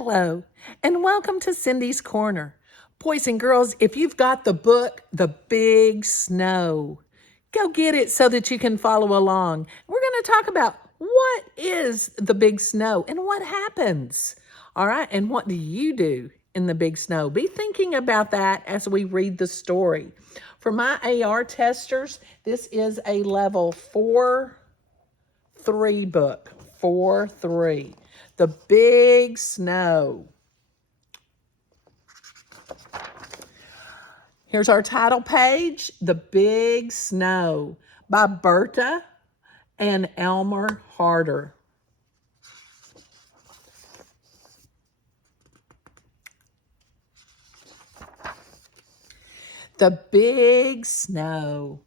Hello, and welcome to Cindy's Corner. Boys and girls, if you've got the book, The Big Snow, go get it so that you can follow along. We're going to talk about what is the big snow and what happens. All right, and what do you do in the big snow? Be thinking about that as we read the story. For my AR testers, this is a level 4-3 book. 4-3. The Big Snow. Here's our title page, The Big Snow, by Berta and Elmer Harder. The Big Snow.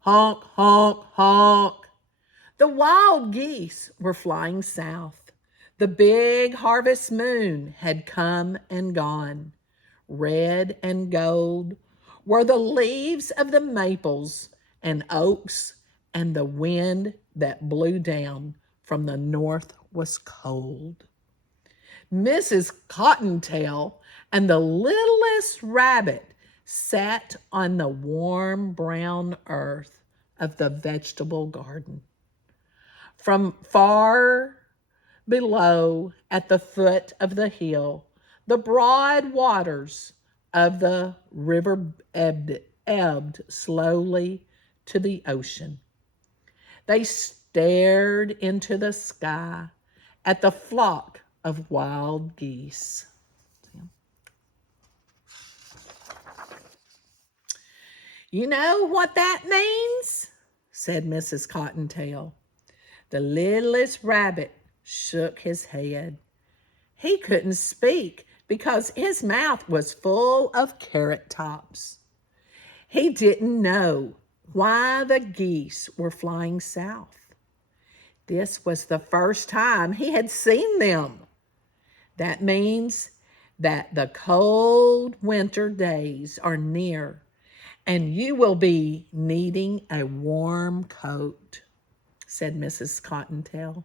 Honk, honk, honk. The wild geese were flying south. The big harvest moon had come and gone. Red and gold were the leaves of the maples and oaks, and the wind that blew down from the north was cold. Mrs. Cottontail and the littlest rabbit sat on the warm brown earth of the vegetable garden. From far below, at the foot of the hill, the broad waters of the river ebbed slowly to the ocean. They stared into the sky at the flock of wild geese. You know what that means? Said Mrs. Cottontail. The littlest rabbit shook his head. He couldn't speak because his mouth was full of carrot tops. He didn't know why the geese were flying south. This was the first time he had seen them. That means that the cold winter days are near, and you will be needing a warm coat, said Mrs. Cottontail.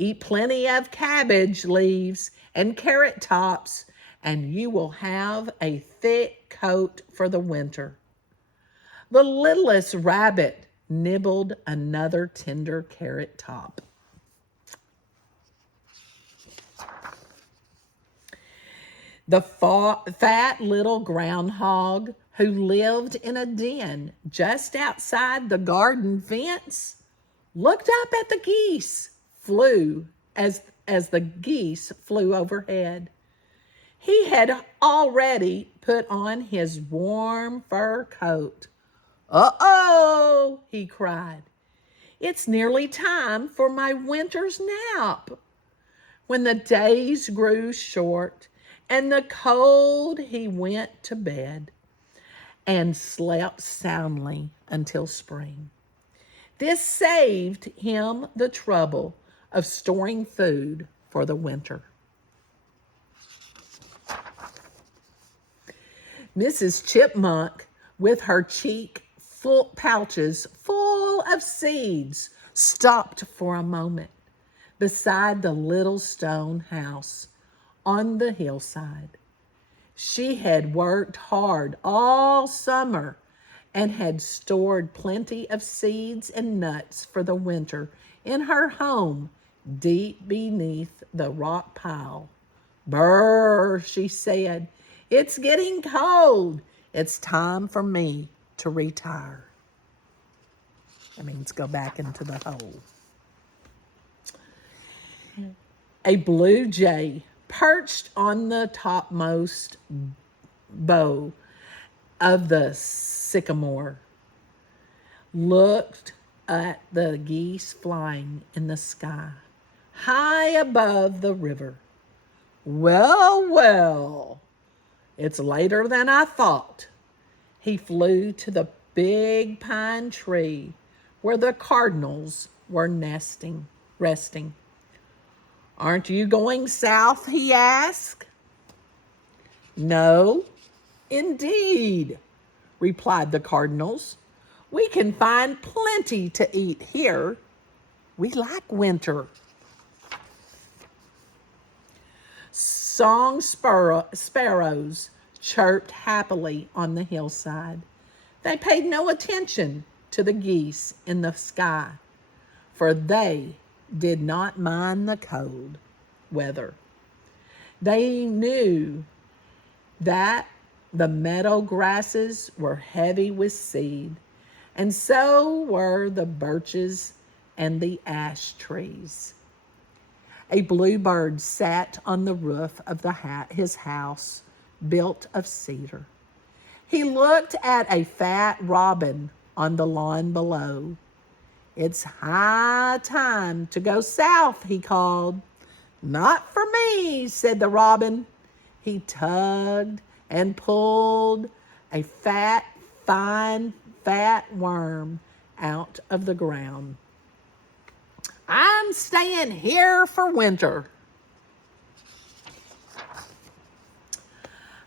Eat plenty of cabbage leaves and carrot tops, and you will have a thick coat for the winter. The littlest rabbit nibbled another tender carrot top. The fat little groundhog who lived in a den just outside the garden fence looked up at the geese as the geese flew overhead. He had already put on his warm fur coat. Uh-oh, he cried. It's nearly time for my winter's nap. When the days grew short and the cold, he went to bed and slept soundly until spring. This saved him the trouble of storing food for the winter. Mrs. Chipmunk, with her pouches full of seeds, stopped for a moment beside the little stone house on the hillside. She had worked hard all summer and had stored plenty of seeds and nuts for the winter in her home deep beneath the rock pile. Brr, she said, it's getting cold. It's time for me to retire. That means go back into the hole. A blue jay perched on the topmost bough of the sycamore looked at the geese flying in the sky, high above the river. Well, well, it's later than I thought. He flew to the big pine tree where the cardinals were resting. Aren't you going south? He asked. No, indeed, replied the cardinals. We can find plenty to eat here. We like winter. sparrows chirped happily on the hillside. They paid no attention to the geese in the sky, for they did not mind the cold weather. They knew that the meadow grasses were heavy with seed, and so were the birches and the ash trees. A bluebird sat on the roof of his house, built of cedar. He looked at a fat robin on the lawn below. "It's high time to go south," he called. "Not for me," said the robin. He tugged and pulled a fine, fat worm out of the ground. "I'm staying here for winter."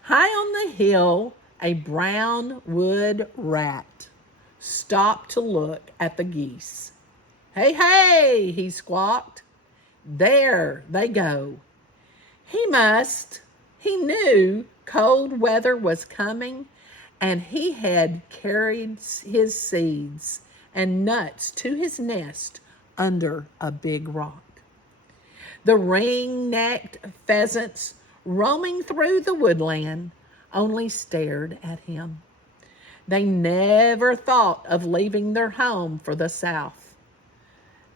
High on the hill, a brown wood rat stopped to look at the geese. "Hey, hey," he squawked. "There they go." He knew cold weather was coming, and he had carried his seeds and nuts to his nest under a big rock. The ring-necked pheasants roaming through the woodland only stared at him. They never thought of leaving their home for the south.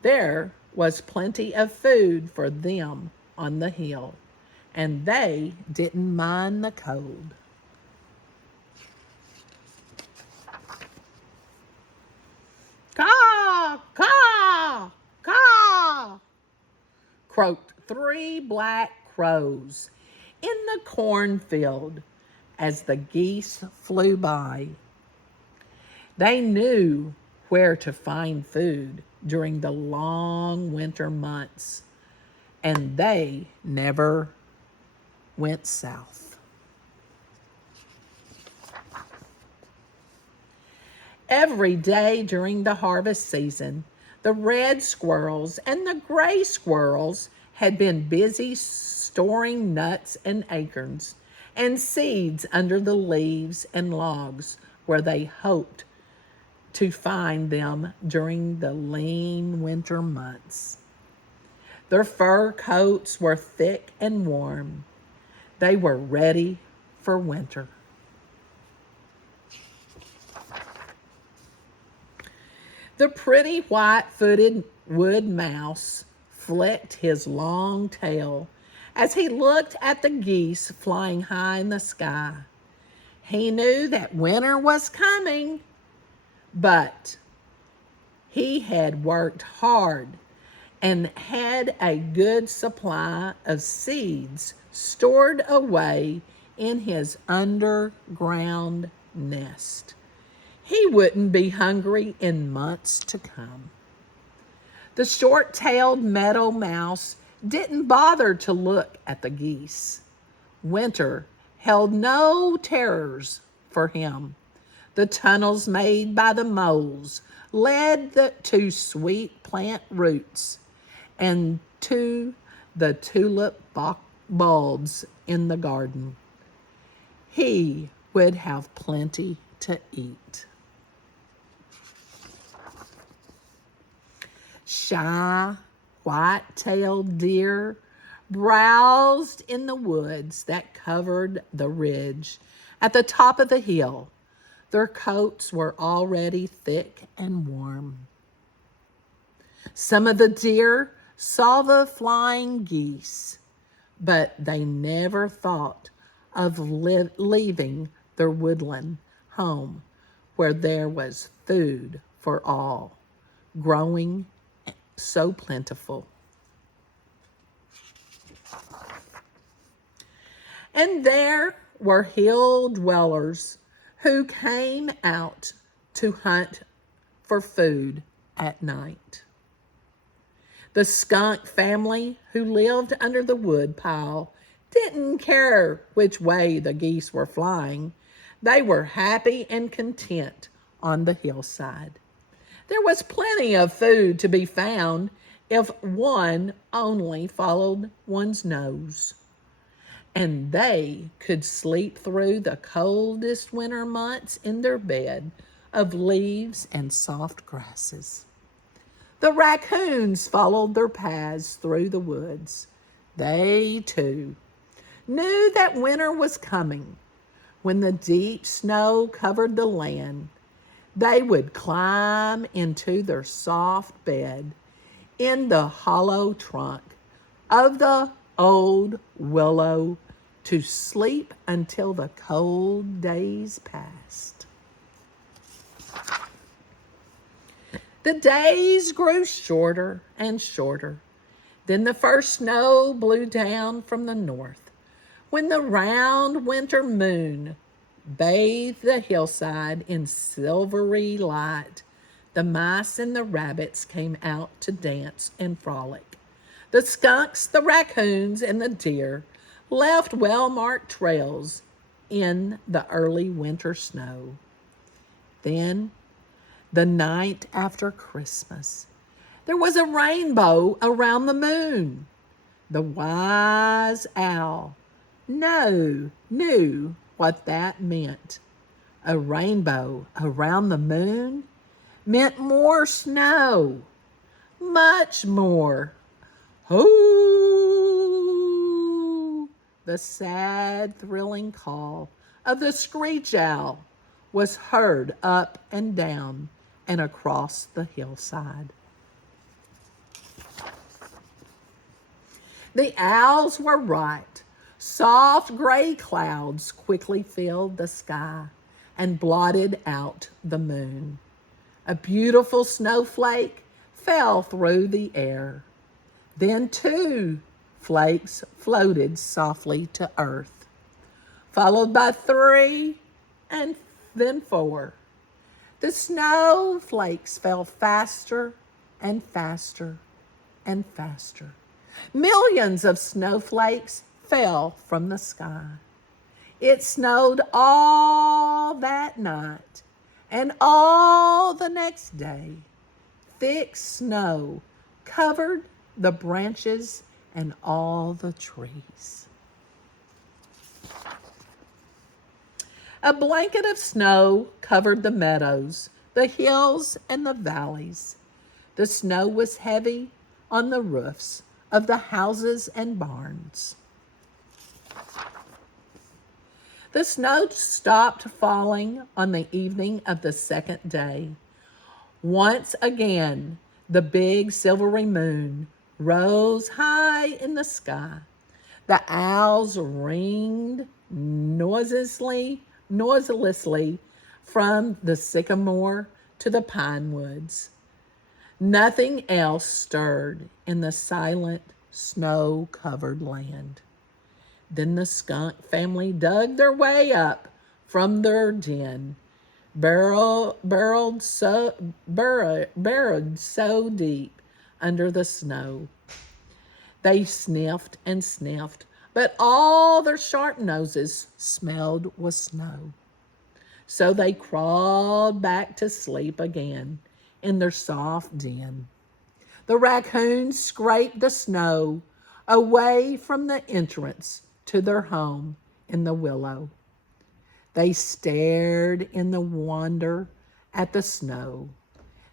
There was plenty of food for them on the hill, and they didn't mind the cold. "Caw, caw, caw," croaked 3 black crows in the cornfield as the geese flew by. They knew where to find food during the long winter months, and they never went south. Every day during the harvest season, the red squirrels and the gray squirrels had been busy storing nuts and acorns and seeds under the leaves and logs where they hoped to find them during the lean winter months. Their fur coats were thick and warm. They were ready for winter. The pretty white-footed wood mouse flicked his long tail as he looked at the geese flying high in the sky. He knew that winter was coming, but he had worked hard and had a good supply of seeds stored away in his underground nest. He wouldn't be hungry in months to come. The short-tailed meadow mouse didn't bother to look at the geese. Winter held no terrors for him. The tunnels made by the moles led to sweet plant roots and to the tulip bulbs in the garden. He would have plenty to eat. Shy, white-tailed deer browsed in the woods that covered the ridge at the top of the hill. Their coats were already thick and warm. Some of the deer saw the flying geese, but they never thought of leaving their woodland home where there was food for all, growing so plentiful. And there were hill dwellers who came out to hunt for food at night. The skunk family who lived under the wood pile didn't care which way the geese were flying. They were happy and content on the hillside. There was plenty of food to be found if one only followed one's nose. and they could sleep through the coldest winter months in their bed of leaves and soft grasses. The raccoons followed their paths through the woods. They, too, knew that winter was coming. When the deep snow covered the land, they would climb into their soft bed in the hollow trunk of the old willow to sleep until the cold days passed. The days grew shorter and shorter. Then the first snow blew down from the north. When the round winter moon bathed the hillside in silvery light, the mice and the rabbits came out to dance and frolic. The skunks, the raccoons, and the deer left well-marked trails in the early winter snow. Then, the night after Christmas, there was a rainbow around the moon. The wise owl knew what that meant. A rainbow around the moon meant more snow, much more. Hoo! The sad, thrilling call of the screech owl was heard up and down and across the hillside. The owls were right. Soft gray clouds quickly filled the sky and blotted out the moon. A beautiful snowflake fell through the air. Then 2 flakes floated softly to earth, followed by 3 and then 4. The snowflakes fell faster and faster and faster. Millions of snowflakes fell from the sky. It snowed all that night and all the next day. Thick snow covered the branches and all the trees. A blanket of snow covered the meadows, the hills, and the valleys. The snow was heavy on the roofs of the houses and barns. The snow stopped falling on the evening of the second day. Once again, the big silvery moon rose high in the sky. The owls ringed noiselessly from the sycamore to the pine woods. Nothing else stirred in the silent, snow-covered land. Then the skunk family dug their way up from their den, burrowed so deep under the snow. They sniffed and sniffed, but all their sharp noses smelled was snow. So they crawled back to sleep again in their soft den. The raccoons scraped the snow away from the entrance to their home in the willow. They stared in the wonder at the snow.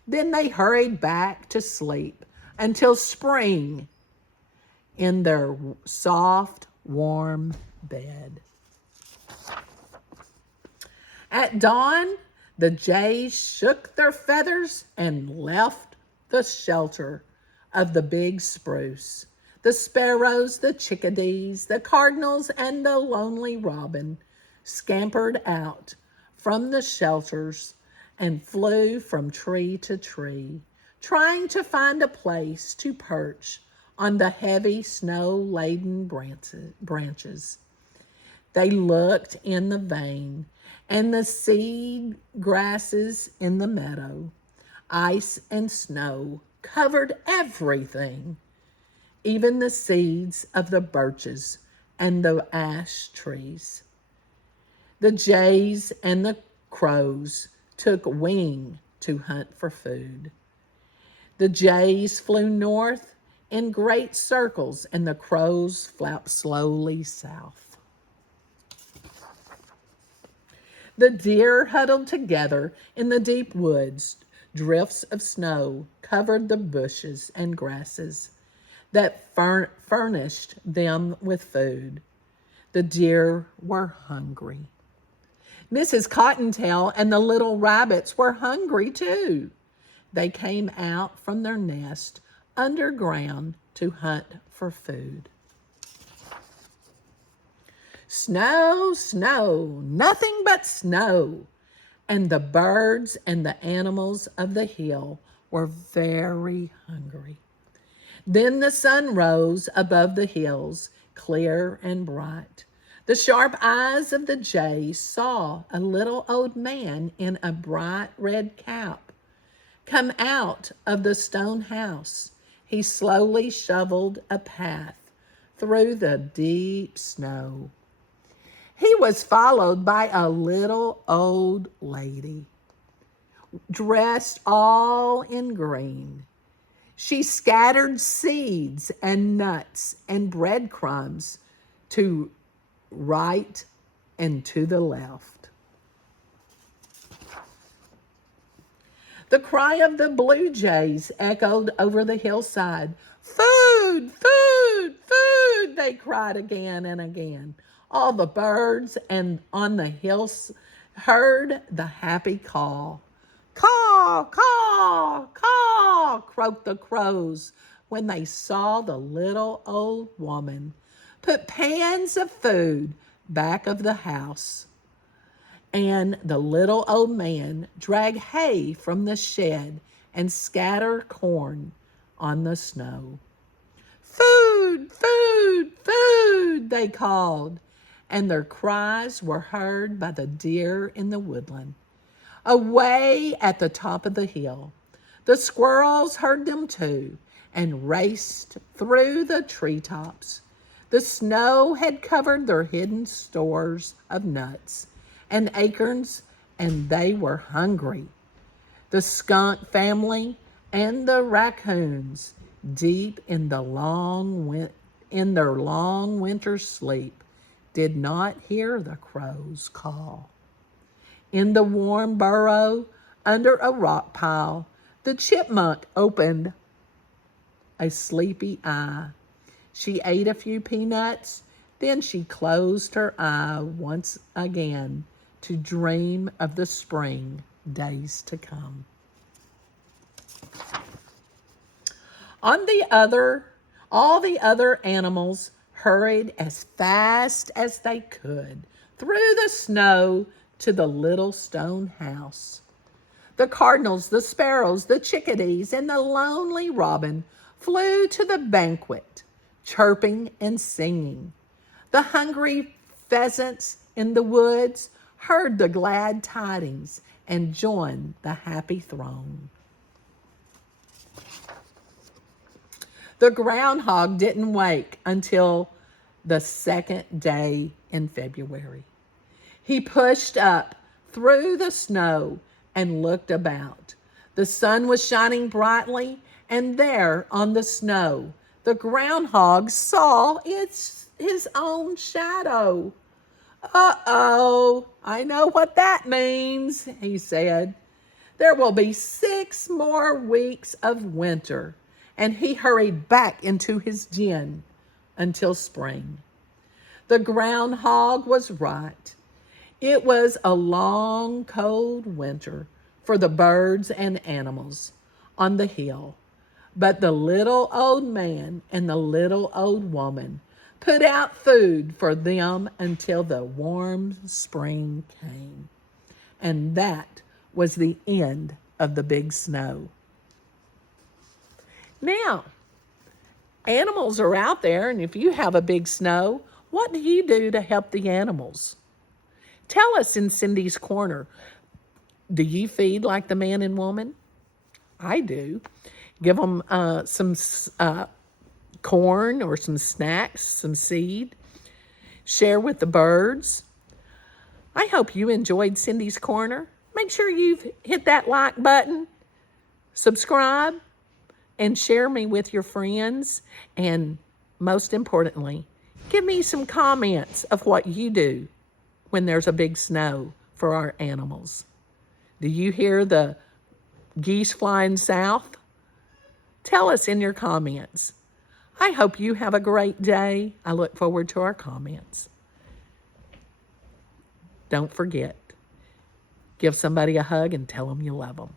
Then they hurried back to sleep until spring in their soft, warm bed. At dawn, the jays shook their feathers and left the shelter of the big spruce. The sparrows, the chickadees, the cardinals, and the lonely robin scampered out from the shelters and flew from tree to tree, trying to find a place to perch on the heavy snow-laden branches. They looked in the vein and the seed grasses in the meadow. Ice and snow covered everything, even the seeds of the birches and the ash trees. The jays and the crows took wing to hunt for food. The jays flew north in great circles, and the crows flapped slowly south. The deer huddled together in the deep woods. Drifts of snow covered the bushes and grasses that furnished them with food. The deer were hungry. Mrs. Cottontail and the little rabbits were hungry too. They came out from their nest underground to hunt for food. Snow, snow, nothing but snow. And the birds and the animals of the hill were very hungry. Then the sun rose above the hills, clear and bright. The sharp eyes of the jay saw a little old man in a bright red cap come out of the stone house. He slowly shoveled a path through the deep snow. He was followed by a little old lady, dressed all in green. She scattered seeds and nuts and breadcrumbs to right and to the left. The cry of the blue jays echoed over the hillside. Food, food, food, they cried again and again. All the birds and on the hills heard the happy call. Caw, caw, caw, croaked the crows when they saw the little old woman put pans of food back of the house, and the little old man drag hay from the shed and scatter corn on the snow. Food, food, food, they called, and their cries were heard by the deer in the woodland. Away at the top of the hill, the squirrels heard them too and raced through the treetops. The snow had covered their hidden stores of nuts and acorns, and they were hungry. The skunk family and the raccoons, deep in their long winter sleep, did not hear the crows call. In the warm burrow under a rock pile, the chipmunk opened a sleepy eye. She ate a few peanuts, then she closed her eye once again to dream of the spring days to come. All the other animals hurried as fast as they could through the snow to the little stone house. The cardinals, the sparrows, the chickadees, and the lonely robin flew to the banquet, chirping and singing. The hungry pheasants in the woods heard the glad tidings and joined the happy throng. The groundhog didn't wake until the second day in February. He pushed up through the snow and looked about. The sun was shining brightly, and there on the snow, the groundhog saw his own shadow. Uh-oh, I know what that means, he said. There will be 6 more weeks of winter, and he hurried back into his den until spring. The groundhog was right. It was a long, cold winter for the birds and animals on the hill, but the little old man and the little old woman put out food for them until the warm spring came. And that was the end of the big snow. Now, animals are out there, and if you have a big snow, what do you do to help the animals? Tell us in Cindy's Corner. Do you feed like the man and woman? I do. Give them some corn or some snacks, some seed. Share with the birds. I hope you enjoyed Cindy's Corner. Make sure you've hit that like button, subscribe, and share me with your friends. And most importantly, give me some comments of what you do when there's a big snow for our animals. Do you hear the geese flying south? Tell us in your comments. I hope you have a great day. I look forward to our comments. Don't forget, give somebody a hug and tell them you love them.